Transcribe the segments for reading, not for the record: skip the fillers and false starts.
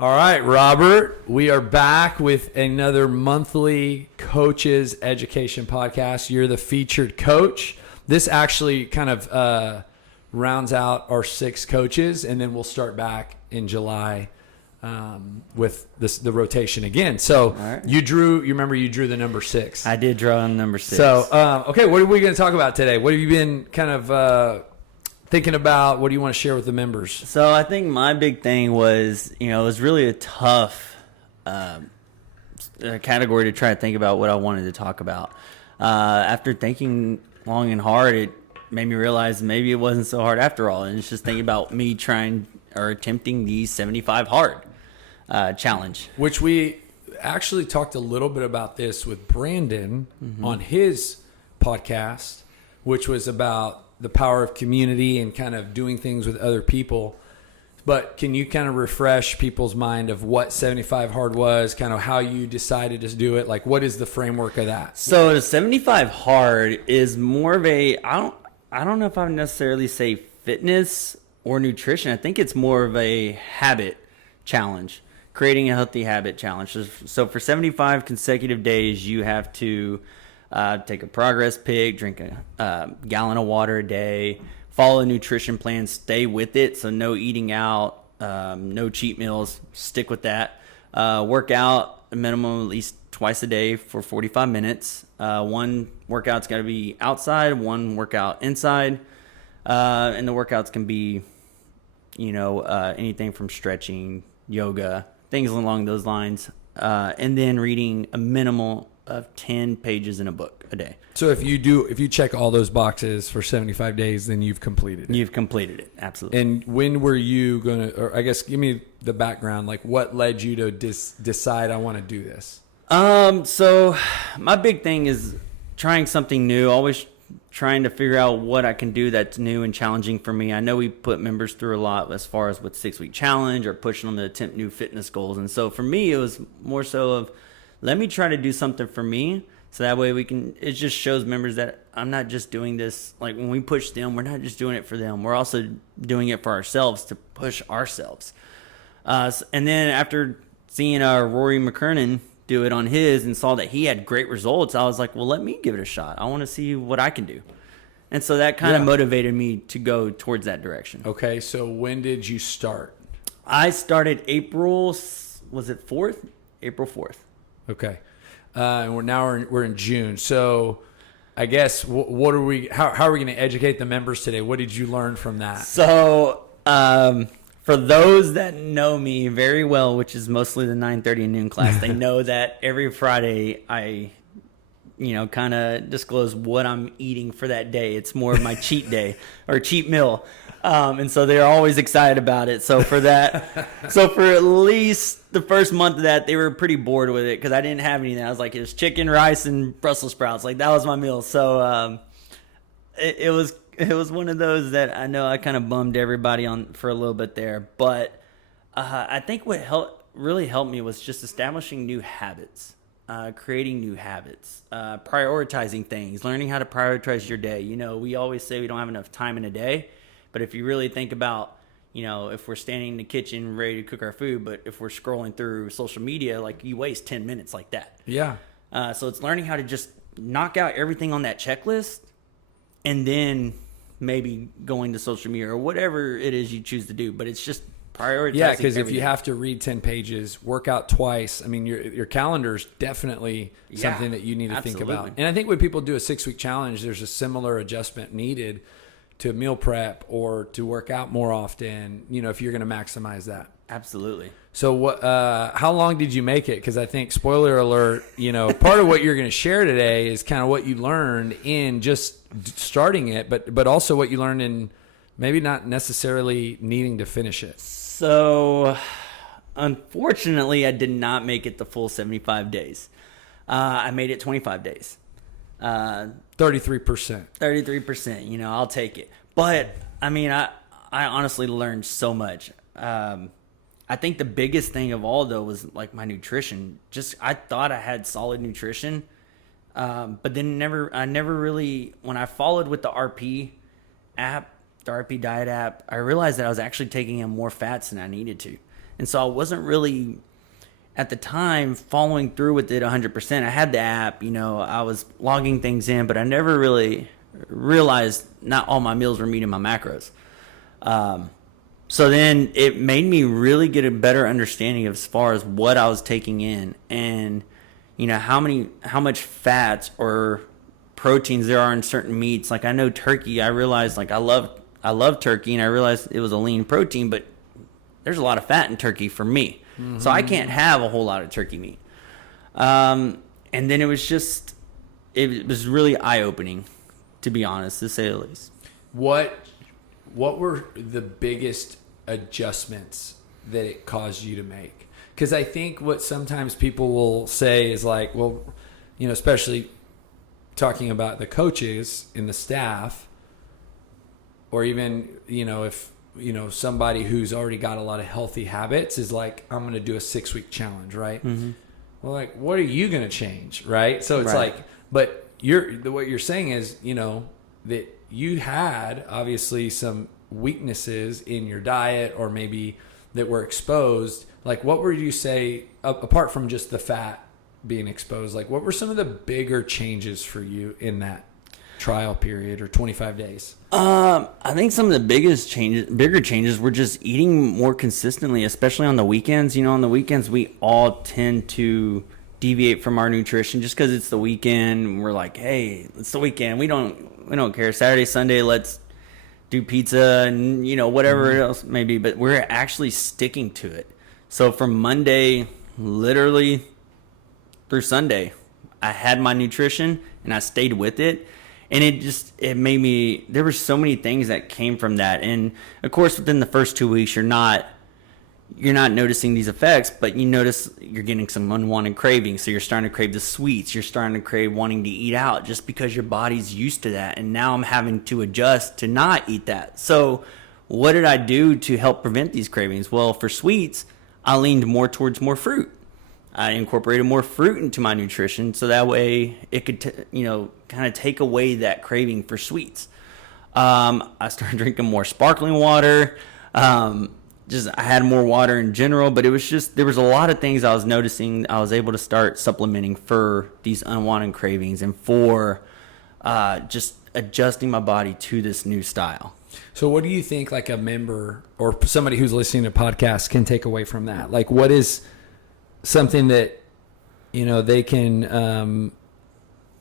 All right, Robert, we are back with another monthly coaches education podcast. You're the featured coach. This actually kind of rounds out our 6 coaches, and then we'll start back in July with the rotation again. So right. you remember you drew the number 6. I did draw on number 6. So, okay, what are we going to talk about today? What have you been kind of thinking about? What do you want to share with the members? So I think my big thing was, it was really a tough category to try to think about what I wanted to talk about. After thinking long and hard, it made me realize maybe it wasn't so hard after all. And it's just thinking about me trying or attempting the 75 hard challenge. Which we actually talked a little bit about this with Brandon on his podcast, which was about the power of community and kind of doing things with other people. But can you kind of refresh people's mind of what 75 hard was, kind of how you decided to do it? Like, what is the framework of that? So the 75 hard is more of a, I don't know if I would necessarily say fitness or nutrition. I think it's more of a habit challenge, creating a healthy habit challenge. So for 75 consecutive days, you have to take a progress pic, drink a gallon of water a day, follow a nutrition plan, stay with it. So no eating out, no cheat meals, stick with that. Work out a minimum at least twice a day for 45 minutes. One workout's got to be outside, one workout inside. And the workouts can be, anything from stretching, yoga, things along those lines. And then reading a minimal of 10 pages in a book a day. So if you check all those boxes for 75 days, then you've completed it. You've completed it. Absolutely. And when were you going to, or I guess give me the background, like what led you to decide I want to do this? So my big thing is trying something new, always trying to figure out what I can do that's new and challenging for me. I know we put members through a lot as far as with 6-week challenge or pushing them to attempt new fitness goals. And so for me, it was more so of, let me try to do something for me, so that way it just shows members that I'm not just doing this, like when we push them, we're not just doing it for them. We're also doing it for ourselves to push ourselves. And then after seeing Rory McKernan do it on his and saw that he had great results, I was like, well, let me give it a shot. I want to see what I can do. And so that kind of motivated me to go towards that direction. Okay, so when did you start? I started April 4th? Okay. And we're in June. So I guess what are we, how are we going to educate the members today? What did you learn from that? So, for those that know me very well, which is mostly the 9:30 and noon class, they know that every Friday I, kind of disclose what I'm eating for that day. It's more of my cheat day or cheat meal. And so they're always excited about it. So for at least the first month of that, they were pretty bored with it because I didn't have anything. I was like, it was chicken, rice, and Brussels sprouts. Like that was my meal. So it was one of those that I know I kind of bummed everybody on for a little bit there. But I think what really helped me was just establishing new habits, creating new habits, prioritizing things, learning how to prioritize your day. We always say we don't have enough time in a day. But if you really think about, if we're standing in the kitchen ready to cook our food, but if we're scrolling through social media, like you waste 10 minutes like that. Yeah. So it's learning how to just knock out everything on that checklist and then maybe going to social media or whatever it is you choose to do. But it's just prioritizing. Yeah, because if you have to read 10 pages, work out twice, I mean, your calendar's definitely something that you need to think about. And I think when people do a 6-week challenge, there's a similar adjustment needed to meal prep or to work out more often, if you're going to maximize that. Absolutely. So how long did you make it? Because I think, spoiler alert, part of what you're going to share today is kind of what you learned in just starting it, but also what you learned in maybe not necessarily needing to finish it. So unfortunately, I did not make it the full 75 days. I made it 25 days. 33%. 33%, I'll take it. But I mean, I honestly learned so much. I think the biggest thing of all though was like my nutrition. Just I thought I had solid nutrition, but then I never really, when I followed with the RP app, the RP diet app, I realized that I was actually taking in more fats than I needed to. And so I wasn't really, at the time, following through with it 100%. I had the app, I was logging things in, but I never really realized not all my meals were meeting my macros. So then it made me really get a better understanding of as far as what I was taking in and, how much fats or proteins there are in certain meats. Like I know turkey, I realized like I love turkey, and I realized it was a lean protein, but there's a lot of fat in turkey for me. Mm-hmm. So I can't have a whole lot of turkey meat. And then it was really eye-opening, to be honest, to say the least. What were the biggest adjustments that it caused you to make? Because I think what sometimes people will say is like, well, especially talking about the coaches and the staff, or even, if, somebody who's already got a lot of healthy habits is like, I'm going to do a 6-week challenge, right? Mm-hmm. Well, like, what are you going to change, right? So it's like, but what you're saying is, that you had obviously some weaknesses in your diet, or maybe that were exposed. Like, what would you say, apart from just the fat being exposed, like what were some of the bigger changes for you in that trial period or 25 days? I think some of the bigger changes were just eating more consistently, especially on the weekends. On the weekends, we all tend to deviate from our nutrition just because it's the weekend. We're like, hey, it's the weekend. We don't care. Saturday, Sunday, let's do pizza and, whatever else maybe, but we're actually sticking to it. So from Monday, literally through Sunday, I had my nutrition and I stayed with it. And it made me, there were so many things that came from that. And of course, within the first 2 weeks, you're not noticing these effects, but you notice you're getting some unwanted cravings. So you're starting to crave the sweets. You're starting to crave wanting to eat out just because your body's used to that. And now I'm having to adjust to not eat that. So what did I do to help prevent these cravings? Well, for sweets, I leaned more towards more fruit. I incorporated more fruit into my nutrition so that way it could, kind of take away that craving for sweets. I started drinking more sparkling water. I had more water in general, but it was just, there was a lot of things I was noticing. I was able to start supplementing for these unwanted cravings and for just adjusting my body to this new style. So what do you think like a member or somebody who's listening to podcasts can take away from that? Like what is something that, they can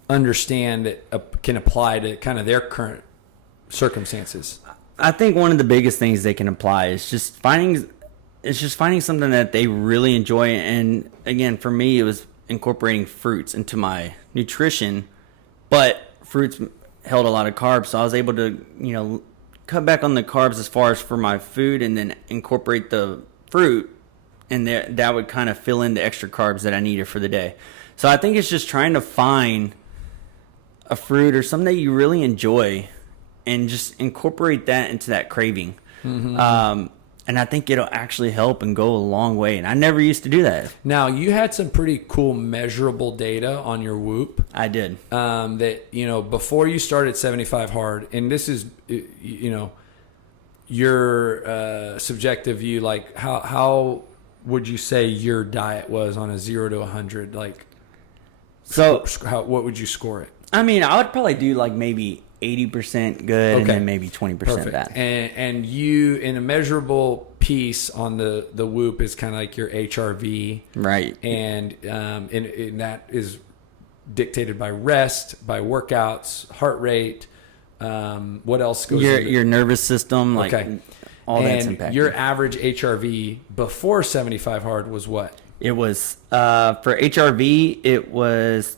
understand that can apply to kind of their current circumstances? I think one of the biggest things they can apply is just finding something that they really enjoy. And again, for me, it was incorporating fruits into my nutrition, but fruits held a lot of carbs. So I was able to, cut back on the carbs as far as for my food and then incorporate the fruit. And that would kind of fill in the extra carbs that I needed for the day. So I think it's just trying to find a fruit or something that you really enjoy and just incorporate that into that craving. Mm-hmm. And I think it'll actually help and go a long way. And I never used to do that. Now, you had some pretty cool measurable data on your Whoop. I did. That, before you started 75 Hard, and this is, your subjective view, like how would you say your diet was on a 0 to 100? Like, so what would you score it? I mean, I would probably do like maybe 80% good and then maybe 20% bad. And you, in a measurable piece on the Whoop is kind of like your HRV. Right. And that is dictated by rest, by workouts, heart rate. What else goes your nervous system, like all that's impacted. And your average HRV before 75 Hard was what? It was, for HRV, it was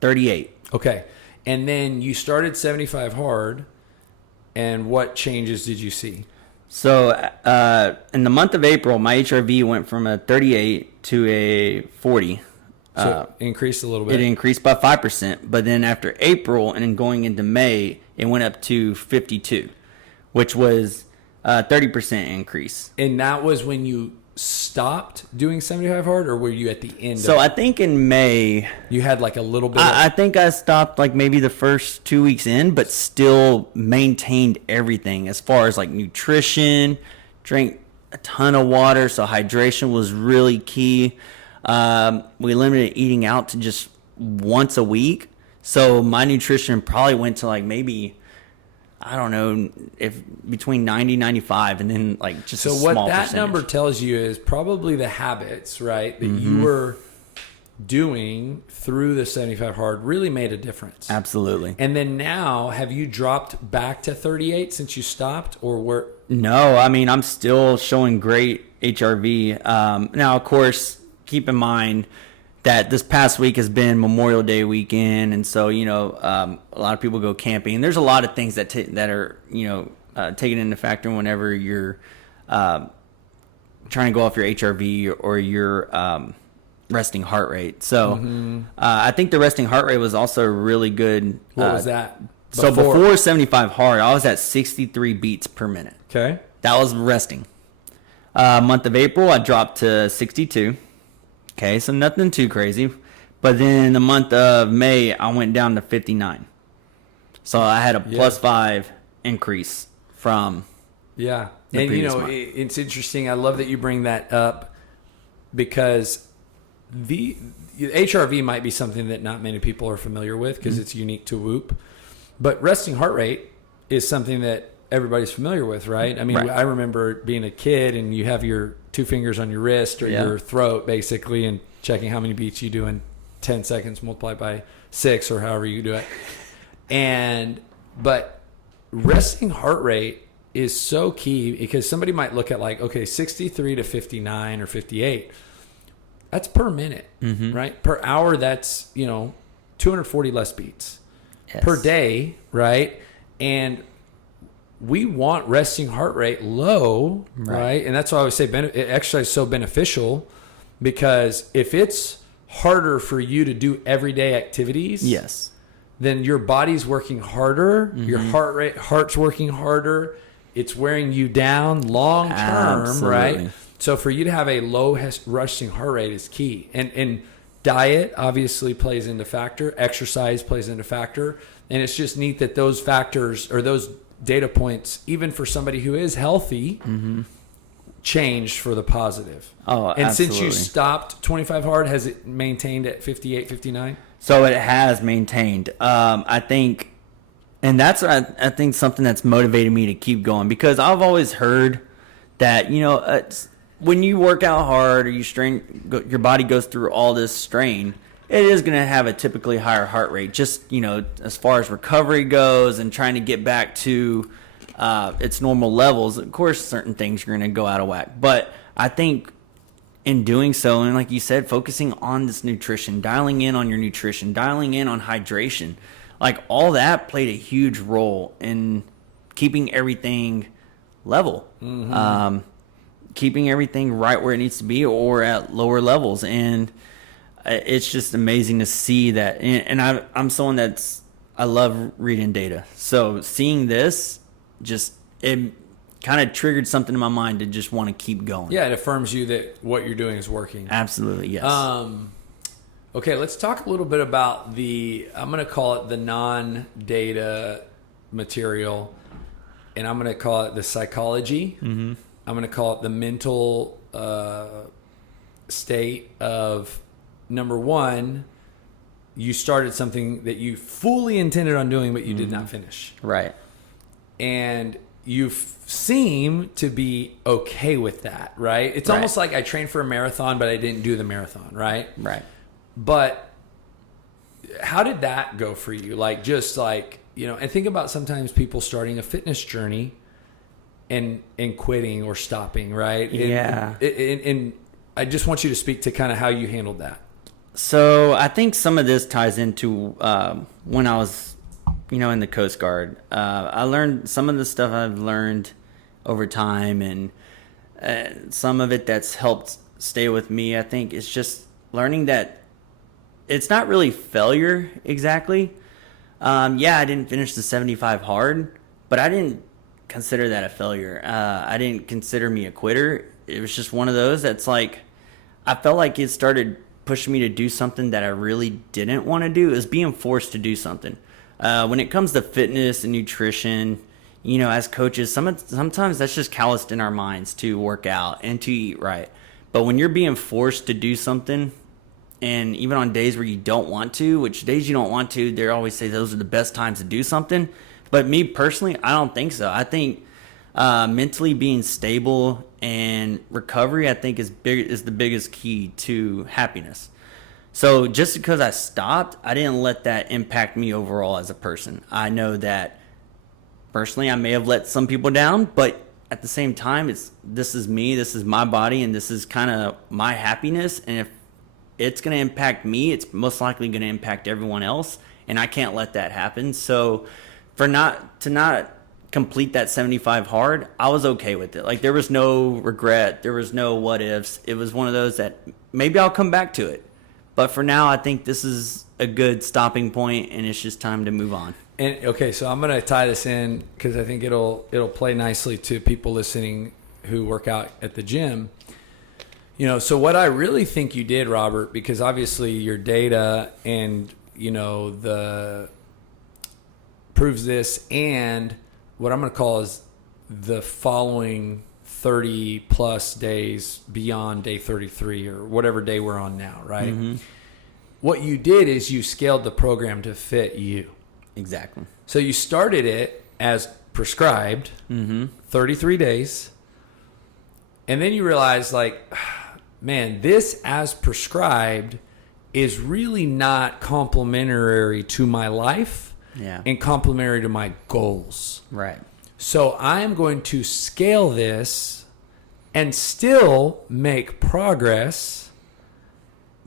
38. Okay. And then you started 75 Hard, and what changes did you see? So in the month of April, my HRV went from a 38 to a 40. So it increased a little bit. It increased by 5%. But then after April and then going into May, it went up to 52, which was a 30% increase. And that was when you stopped doing 75 Hard, or were you at the end? So I think in May you had like a little bit. I think I stopped like maybe the first 2 weeks in, but still maintained everything as far as like nutrition, drank a ton of water, so hydration was really key. We limited eating out to just once a week. So my nutrition probably went to like maybe, I don't know, if between 90, 95, and then like just a small So what that percentage. number tells you is probably the habits, right, that you were doing through the 75 hard really made a difference. Absolutely. And then now, have you dropped back to 38 since you stopped, or were? No, I mean, I'm still showing great HRV. Now, of course, keep in mind that this past week has been Memorial Day weekend, and so, you know, a lot of people go camping. There's a lot of things that that are, you know, taken into factor whenever you're trying to go off your HRV or your resting heart rate. So I think the resting heart rate was also really good. What was that? So before 75 hard, I was at 63 beats per minute. Okay. That was resting. Month of April, I dropped to 62. Okay, so nothing too crazy. But then the month of May, I went down to 59. So I had a plus 5 increase from Yeah. the And, you previous know, month. it's interesting. I love that you bring that up because the HRV might be something that not many people are familiar with because it's unique to Whoop. But resting heart rate is something that everybody's familiar with, right? I mean, Right. I remember being a kid and you have your 2 fingers on your wrist or your throat, basically, and checking how many beats you do in 10 seconds multiplied by 6 or however you do it. But resting heart rate is so key because somebody might look at like, okay, 63 to 59 or 58. That's per minute, right? Per hour, that's, you know, 240 less beats per day, right? And we want resting heart rate low, right? And that's why I always say exercise is so beneficial because if it's harder for you to do everyday activities, Yes. then your body's working harder, your heart's working harder, it's wearing you down long term, Absolutely. right? So for you to have a low resting heart rate is key. And diet obviously plays into factor, exercise plays into factor, and it's just neat that those factors or those data points, even for somebody who is healthy, changed for the positive. Oh, and absolutely. since you stopped 25 hard, has it maintained at 58, 59? So it has maintained. I think, and that's I think something that's motivated me to keep going because I've always heard that, you know, when you work out hard or you strain, your body goes through all this strain, it is going to have a typically higher heart rate. Just, you know, as far as recovery goes and trying to get back to its normal levels. Of course, certain things are going to go out of whack, but I think in doing so, and like you said, focusing on this nutrition, dialing in on your nutrition, dialing in on hydration, like all that played a huge role in keeping everything level, keeping everything right where it needs to be or at lower levels. And it's just amazing to see that. And I'm someone I love reading data. So seeing this, it kind of triggered something in my mind to just want to keep going. Yeah, it affirms you that what you're doing is working. Absolutely, yes. Okay, let's talk a little bit about I'm going to call it the non-data material, and I'm going to call it the psychology. I'm going to call it the mental state of, number one, you started something that you fully intended on doing, but you did not finish. Right. And you seem to be okay with that, right? It's Right. almost like I trained for a marathon, but I didn't do the marathon, right? Right. But how did that go for you? Like, just like, you know, and think about sometimes people starting a fitness journey and quitting or stopping, right? Yeah. And I just want you to speak to kind of how you handled that. So I think some of this ties into when I was, you know, in the Coast Guard. I learned some of the stuff I've learned over time, and some of it that's helped stay with me. I think it's just learning that it's not really failure exactly. Yeah, I didn't finish the 75 hard, but I didn't consider that a failure. I didn't consider me a quitter. It was just one of those that's like, I felt like it started pushing me to do something that I really didn't want to do. It was being forced to do something. When it comes to fitness and nutrition, as coaches, sometimes that's just calloused in our minds to work out and to eat right. But when you're being forced to do something, and even on days where you don't want to, which days you don't want to, they always say those are the best times to do something. But me personally, I don't think so. I think mentally being stable and recovery, I think is the biggest key to happiness. So just because I stopped, I didn't let that impact me overall as a person. I know that personally I may have let some people down, but at the same time, this is me, this is my body, and this is kind of my happiness. And if it's going to impact me, it's most likely going to impact everyone else, and I can't let that happen. So to not complete that 75 hard, I was okay with it. Like, there was no regret, there was no what ifs. It was one of those that maybe I'll come back to it, but for now I think this is a good stopping point, and it's just time to move on. And okay, so I'm going to tie this in because I think it'll play nicely to people listening who work out at the gym. So what I really think you did, Robert, because obviously your data and the proves this, and what I'm going to call is the following 30 plus days beyond day 33 or whatever day we're on now, right? Mm-hmm. What you did is you scaled the program to fit you. Exactly. So you started it as prescribed, 33 days, and then you realize, like, man, this as prescribed is really not complementary to my life and complementary to my goals. Right. So I'm going to scale this and still make progress,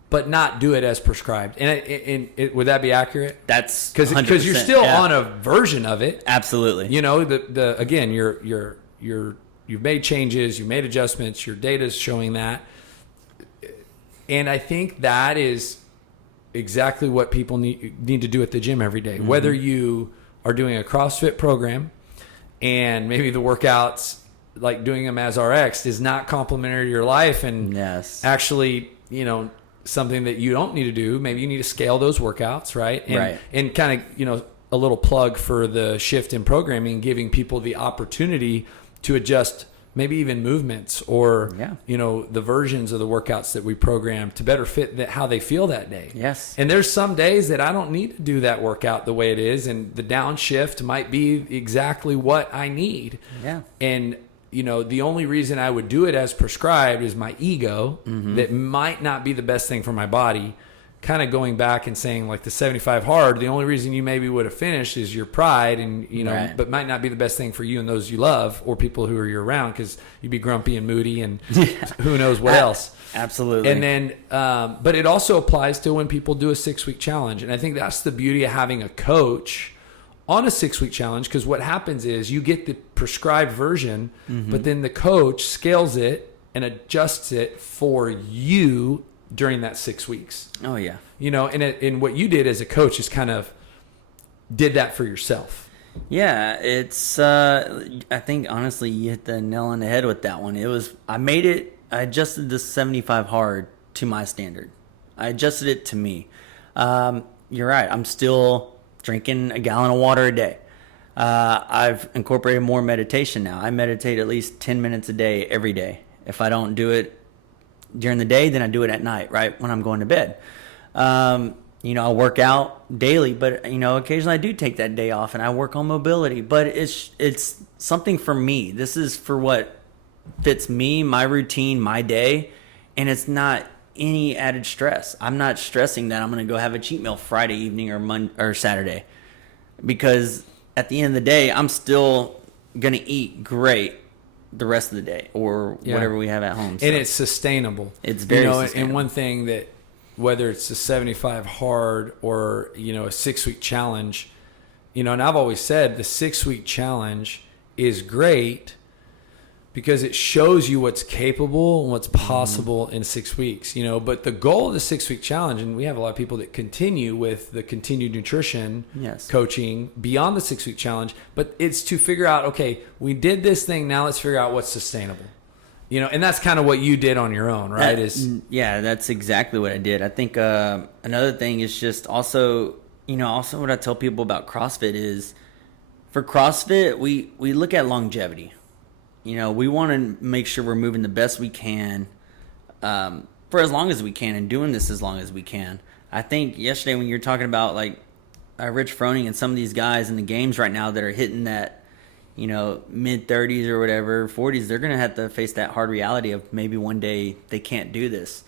but not do it as prescribed. And would that be accurate? That's because you're still on a version of it. Absolutely. Again, you've made changes, you've made adjustments, your data is showing that. And I think that is exactly what people need to do at the gym every day. Mm-hmm. Whether you are doing a CrossFit program and maybe the workouts, like doing them as RX, is not complementary to your life, and actually, something that you don't need to do. Maybe you need to scale those workouts, right? And kind of, a little plug for the shift in programming, giving people the opportunity to adjust maybe even movements or, the versions of the workouts that we program to better fit how they feel that day. Yes. And there's some days that I don't need to do that workout the way it is, and the downshift might be exactly what I need. Yeah. And the only reason I would do it as prescribed is my ego, that might not be the best thing for my body. Kind of going back and saying, like, the 75 hard, the only reason you maybe would have finished is your pride, and but might not be the best thing for you and those you love or people who are around, because you'd be grumpy and moody and who knows what else. Absolutely. And then, but it also applies to when people do a 6-week challenge, and I think that's the beauty of having a coach on a 6-week challenge, because what happens is you get the prescribed version, but then the coach scales it and adjusts it for you during that 6 weeks. Oh yeah. And what you did as a coach is kind of did that for yourself. Yeah, it's I think honestly you hit the nail on the head with that one. I adjusted the 75 hard to my standard. I adjusted it to me. You're right. I'm still drinking a gallon of water a day. I've incorporated more meditation now. I meditate at least 10 minutes a day every day. If I don't do it during the day, then I do it at night, right when I'm going to bed. I work out daily, but occasionally I do take that day off and I work on mobility. But it's something for me. This is for what fits me, my routine, my day, and it's not any added stress. I'm not stressing that I'm going to go have a cheat meal Friday evening or Saturday, because at the end of the day, I'm still going to eat great the rest of the day or whatever we have at home. So and it's sustainable. It's very sustainable. And one thing that, whether it's a 75 hard or, a 6-week challenge, and I've always said the 6-week challenge is great because it shows you what's capable and what's possible in 6 weeks, but the goal of the 6-week challenge, and we have a lot of people that continue with the continued nutrition coaching beyond the 6-week challenge, but it's to figure out, okay, we did this thing, now let's figure out what's sustainable, and that's kind of what you did on your own, right? That's exactly what I did. I think another thing is just also what I tell people about CrossFit is, For CrossFit, we look at longevity. We want to make sure we're moving the best we can for as long as we can and doing this as long as we can. I think yesterday when you're talking about like Rich Froning and some of these guys in the games right now that are hitting that, mid 30s or whatever, 40s, they're going to have to face that hard reality of maybe one day they can't do this.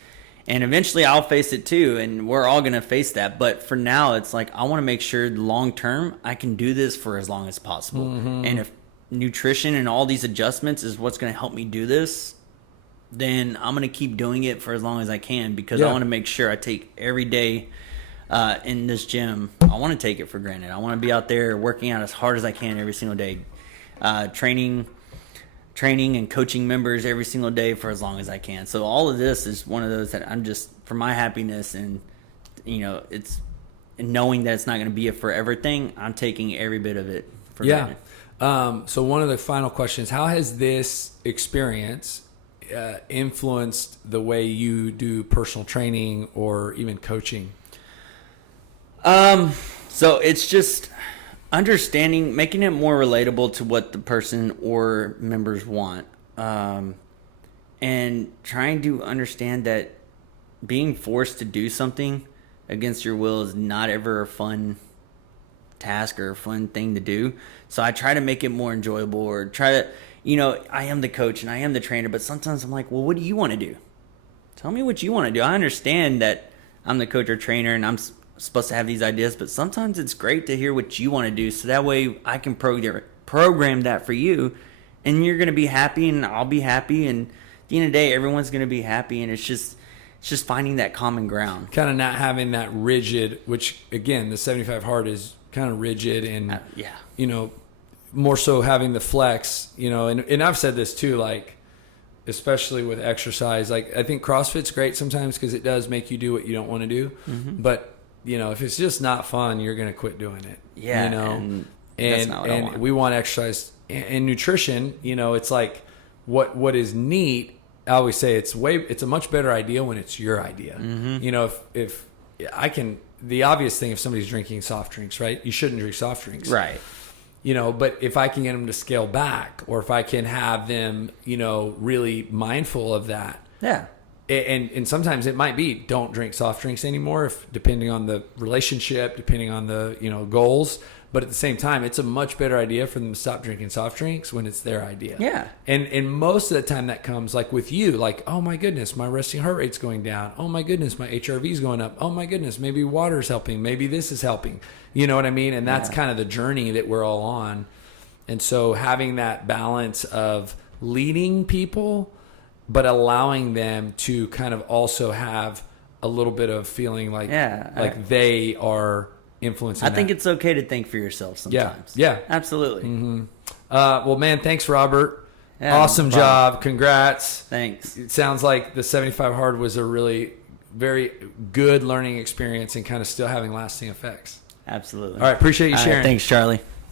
And eventually I'll face it too, and we're all going to face that. But for now, it's like I want to make sure long term I can do this for as long as possible. Mm-hmm. And if nutrition and all these adjustments is what's going to help me do this, then I'm going to keep doing it for as long as I can, because I want to make sure I take every day in this gym. I want to take it for granted. I want to be out there working out as hard as I can every single day, training and coaching members every single day for as long as I can. So all of this is one of those that I'm just, for my happiness and, it's knowing that it's not going to be a forever thing, I'm taking every bit of it for granted. So one of the final questions, how has this experience influenced the way you do personal training or even coaching? So it's just understanding, making it more relatable to what the person or members want, and trying to understand that being forced to do something against your will is not ever a fun task or a fun thing to do. So I try to make it more enjoyable, or try to, I am the coach and I am the trainer, but sometimes I'm like, well, what do you want to do? Tell me what you want to do. I understand that I'm the coach or trainer and I'm supposed to have these ideas, but sometimes it's great to hear what you want to do, so that way I can program that for you, and you're going to be happy and I'll be happy, and at the end of the day everyone's going to be happy, and it's just finding that common ground. Kind of not having that rigid, which again, the 75 hard is kind of rigid, and more so having the flex, and I've said this too, like, especially with exercise, like I think CrossFit's great sometimes because it does make you do what you don't want to do. Mm-hmm. But if it's just not fun, you're going to quit doing it. Yeah. And that's not what I want. We want exercise and nutrition. It's like what is neat. I always say it's a much better idea when it's your idea. Mm-hmm. If I can, the obvious thing, if somebody's drinking soft drinks, right? You shouldn't drink soft drinks. Right. But if I can get them to scale back, or if I can have them, really mindful of that. Yeah. And sometimes it might be don't drink soft drinks anymore, depending on the relationship, depending on the, goals. But at the same time, it's a much better idea for them to stop drinking soft drinks when it's their idea. Yeah. And most of the time that comes like with you, like, oh my goodness, my resting heart rate's going down. Oh my goodness, my HRV's going up. Oh my goodness, maybe water's helping. Maybe this is helping. You know what I mean? And that's kind of the journey that we're all on. And so having that balance of leading people, but allowing them to kind of also have a little bit of feeling like they are influencing. I think it's okay to think for yourself sometimes. Yeah. Absolutely. Mm-hmm. Well, man, thanks, Robert. Yeah, awesome job. Congrats. Thanks. It sounds like the 75 hard was a really very good learning experience and kind of still having lasting effects. Absolutely. All right. Appreciate you sharing. Thanks, Charlie.